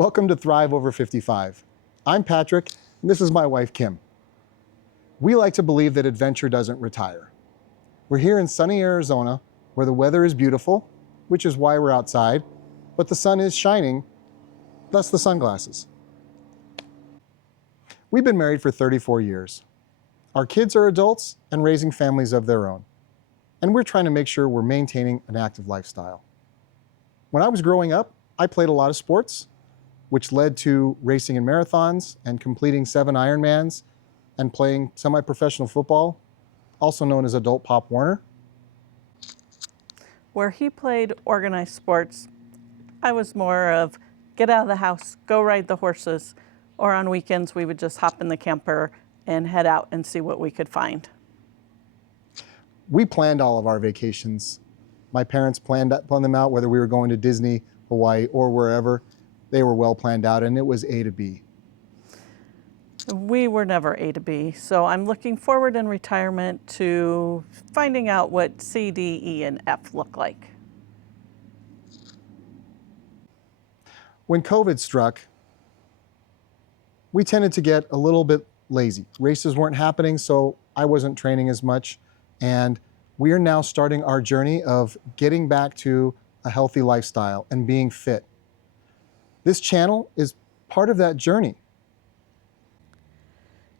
Welcome to Thrive Over 55. I'm Patrick, and this is my wife, Kym. We like to believe that adventure doesn't retire. We're here in sunny Arizona, where the weather is beautiful, which is why we're outside, but the sun is shining, thus the sunglasses. We've been married for 34 years. Our kids are adults and raising families of their own, and we're trying to make sure we're maintaining an active lifestyle. When I was growing up, I played a lot of sports, which led to racing in marathons and completing 7 Ironmans and playing semi-professional football, also known as adult Pop Warner. Where he played organized sports, I was more of get out of the house, go ride the horses, or on weekends we would just hop in the camper and head out and see what we could find. We planned all of our vacations. My parents planned them out, whether we were going to Disney, Hawaii, or wherever. They were well planned out, and it was A to B. We were never A to B, so I'm looking forward in retirement to finding out what C, D, E, and F look like. When COVID struck, we tended to get a little bit lazy. Races weren't happening, so I wasn't training as much, and we are now starting our journey of getting back to a healthy lifestyle and being fit. This channel is part of that journey.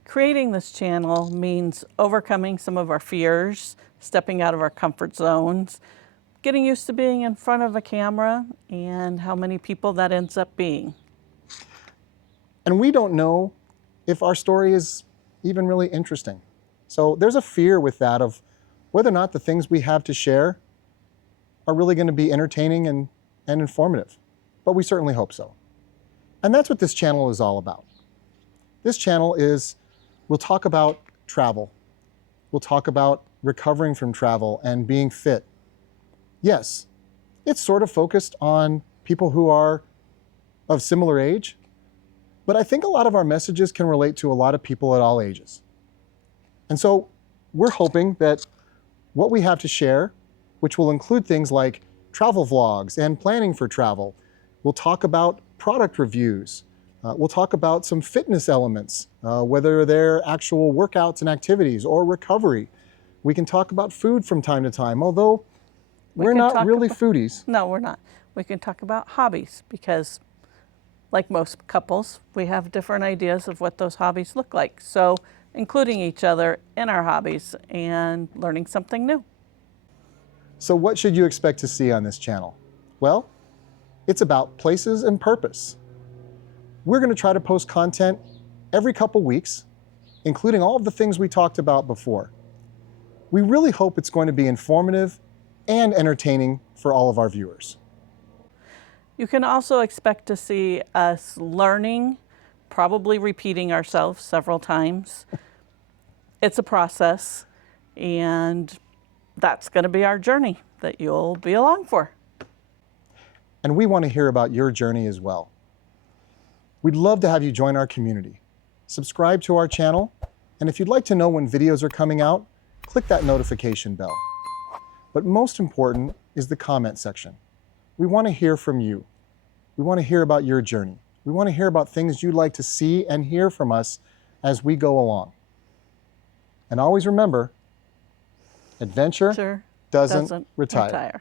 Creating this channel means overcoming some of our fears, stepping out of our comfort zones, getting used to being in front of a camera, and how many people that ends up being. And we don't know if our story is even really interesting. So there's a fear with that of whether or not the things we have to share are really going to be entertaining and informative. But we certainly hope so. And that's what this channel is all about. This channel we'll talk about travel. We'll talk about recovering from travel and being fit. Yes, it's sort of focused on people who are of similar age, but I think a lot of our messages can relate to a lot of people at all ages. And so we're hoping that what we have to share, which will include things like travel vlogs and planning for travel, we'll talk about product reviews, we'll talk about some fitness elements, whether they're actual workouts and activities or recovery. We can talk about food from time to time, although we're not really foodies. No, we're not. We can talk about hobbies because, like most couples, we have different ideas of what those hobbies look like. So including each other in our hobbies and learning something new. So what should you expect to see on this channel? Well, it's about places and purpose. We're going to try to post content every couple weeks, including all of the things we talked about before. We really hope it's going to be informative and entertaining for all of our viewers. You can also expect to see us learning, probably repeating ourselves several times. It's a process, and that's going to be our journey that you'll be along for. And we want to hear about your journey as well. We'd love to have you join our community. Subscribe to our channel, and if you'd like to know when videos are coming out, click that notification bell. But most important is the comment section. We want to hear from you. We want to hear about your journey. We want to hear about things you'd like to see and hear from us as we go along. And always remember, adventure doesn't retire.